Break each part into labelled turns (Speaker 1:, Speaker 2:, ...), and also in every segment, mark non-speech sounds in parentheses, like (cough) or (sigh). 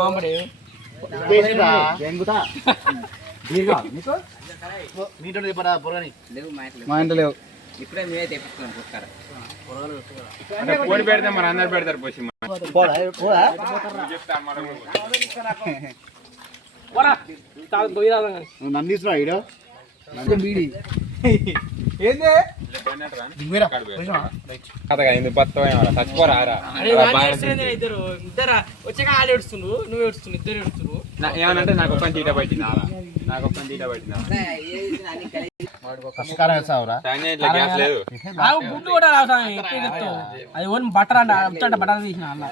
Speaker 1: మామడి?
Speaker 2: మా ఇంట్లో లేవు.
Speaker 3: ఇప్పుడే మేమే తెప్పించుకున్నాం పుస్తకాలు
Speaker 4: కోడి పెడితే మరి అందరు పెడతారు పోసి మరి. (laughs)
Speaker 2: నన్ను తీసుకురా
Speaker 1: వచ్చాక ఆడు నువ్వు ఇద్దరు
Speaker 4: ఏమనంటే నాకు తీట పట్టింది తీట పట్టింది
Speaker 1: గుడ్డు కూడా అది ఓన్ బట్టర్ అంట తీసిన అన్న.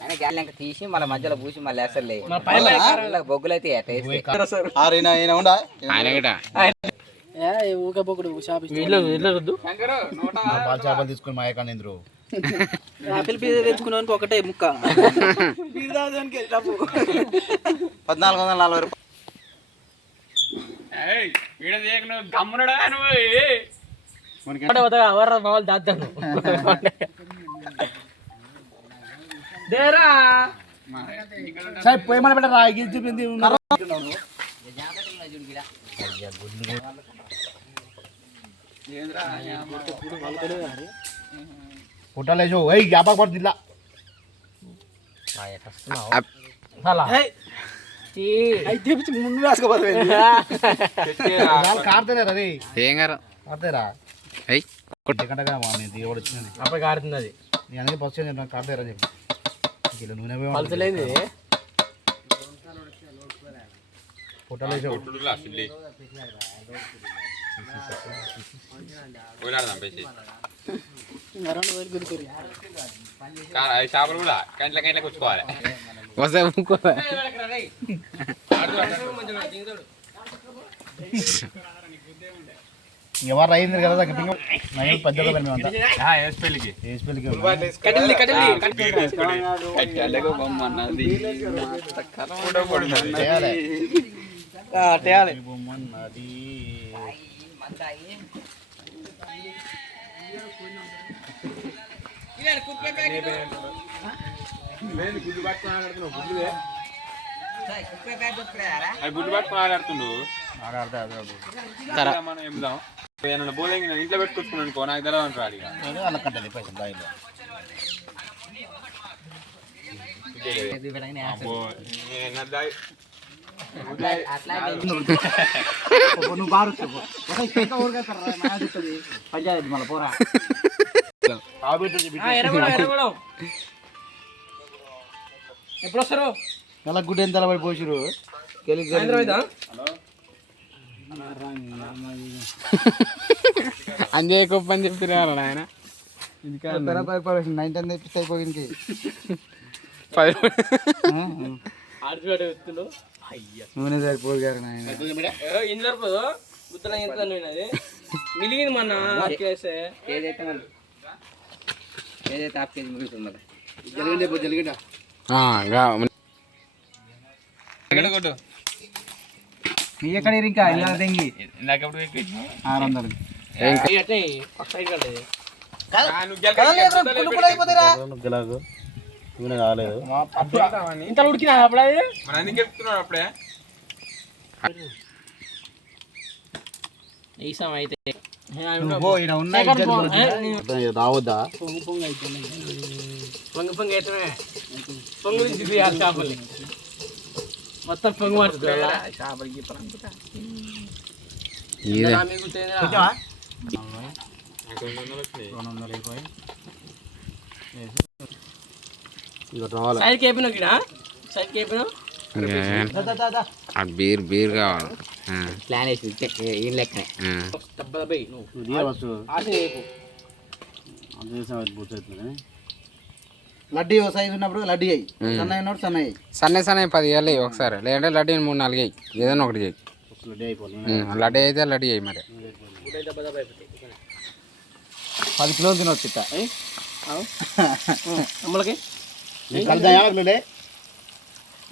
Speaker 3: ఆయన గ్యాస్ ఇంకా తీసి మళ్ళీ మధ్యలో పూసి మళ్ళీ
Speaker 1: పైన
Speaker 3: బొగ్గులు అయితే
Speaker 1: ఊకే షాప్
Speaker 2: పాలు చేపలు తీసుకుని మా ఎక్కడ నిందరు
Speaker 1: ఆపిల్ పిజ్జా తెచ్చుకున్నానికి ఒకటే ముక్క.
Speaker 2: పద్నాలుగు వందల నలభై రూపాయలు.
Speaker 4: గమ్మునడా నువ్వు?
Speaker 1: దాద్దాను (laughs) దేరా?
Speaker 2: సరే పోయి మన చెప్పింది
Speaker 1: ముందు వేసుకోపోతుంది (laughs)
Speaker 2: కారుతలేరా అది.
Speaker 4: ఏం గారు?
Speaker 2: కారుతారా? గంటగా దేవుడు వచ్చింది.
Speaker 1: అప్పుడు కాడుతుంది అది.
Speaker 2: నీ అనేది ఫస్ట్ కారుతారా చెప్పి. కిలో నూనె పుట్టలేచు
Speaker 4: చంపేసి అది చేపలు కూడా గంటలకు వచ్చుకోవాలి
Speaker 2: ఎవరు అయింది కదా దగ్గర నయం పెద్దగా మేమంతా చేయాలి. బొమ్మన్నది
Speaker 4: గుడ్డు పట్టుకుని ఆడాడుతుండు.
Speaker 2: ఆడాడితే ఆడాడు
Speaker 4: మనం చెప్దాం ఏమన్నా బోలింగ్ నేను ఇంట్లో పెట్టుకొచ్చుకున్నాను అనుకో నాకు తెలియదు అంటారు అడిగా
Speaker 2: నేను అలా కట్టాలి పైసలు
Speaker 4: అద్దాయి-
Speaker 2: నువ్వు వచ్చావు పంచాయతీ మళ్ళీ పోరా.
Speaker 1: ఎరగడం ఎరగడం ఎప్పుడు వస్తారు
Speaker 2: ఎలా గుడ్డ ఎంత పోసిరు
Speaker 1: సాయంత్రం అవుతా
Speaker 4: అంజయ్ కుప్పని చెప్తున్నారు ఆయన
Speaker 2: నైన్టీన్ తెప్పిస్తే అయిపోయింది.
Speaker 1: ఆడిపివాడు ఎత్తుండు
Speaker 2: నూనె సరిపోదు గారు నాయన
Speaker 1: ఎన్ని సరిపోదు? గుత్తల ఎంత అది? మిలిగింది మొన్న కేసే.
Speaker 3: ఏదైతే హాఫ్ కేజీ మిగులుతుంది
Speaker 2: ఎక్కడ ఇంకా ఇలా తెంగి
Speaker 4: ఇందాకప్పుడు
Speaker 2: ఆరు వందలు. కాలేదు
Speaker 1: ఇంత ఉడికినా అప్పుడు అది?
Speaker 4: మన అన్ని చెప్తున్నాడు అప్పుడే.
Speaker 1: వేసాం అయితే.
Speaker 2: నువ్వు ఈయన ఉన్న ఇజ్జత్ గురించి రావద్దా?
Speaker 1: పొంగు పొంగు అయితే పొంగు నుంచి తీయాలి చేపల్ని మొత్తం పొంగు పడుతుంది చేపలకి మిగులుతుంది
Speaker 2: రెండు వందలు అయిపోయి ఇక రావాలి
Speaker 1: సైడ్కి అయిపోయినావు గిడా సైడ్కి అయిపోయినావు
Speaker 4: బీర్ బీర్ కావాలి
Speaker 3: ప్లాన్ వేసి ఏం లెక్కనే
Speaker 1: దెబ్బ దెబ్బ నువ్వు
Speaker 2: ఇదే వస్తువు
Speaker 1: ఆశ చేయకు
Speaker 2: లడ్డీ ఒక సైజు ఉన్నప్పుడు లడ్డీ అయ్యి సన్నయ్య ఉన్నప్పుడు సన్నయ్య అయ్యి
Speaker 5: సన్నే సన్నే పది వేయాలి ఒకసారి. లేదంటే లడ్డీ మూడు నాలుగు వేయి ఏదైనా ఒకటి చేయి.
Speaker 2: లడ్డీ
Speaker 5: అయితే లడ్డీ చేయి మరి.
Speaker 2: పది కిలోలు తినవచ్చు ఇట్ట.
Speaker 1: అమ్మలకి.
Speaker 2: కలిదా యాభై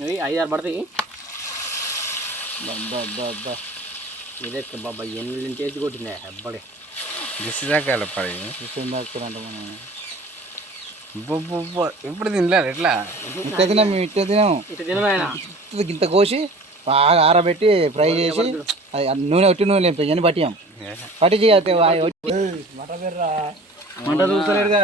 Speaker 1: ఇవి ఐదు ఆరు పడతాయి. ఇదే బాబా ఎన్ని నుంచి వేసి కొట్టినా అబ్బడే.
Speaker 5: దిష్టి దాకా పడి ఎప్పుడు తినలేదు ఎట్లా?
Speaker 2: ఇట్లా తినాం మేము ఇట్లా తినాం ఇంత- కోసి బాగా ఆరబెట్టి ఫ్రై చేసి నూనె ఒట్టి నూనె లేపు ఇవన్నీ పట్టియాం పట్టించి అయితే మంట చూస్తలేడుగా.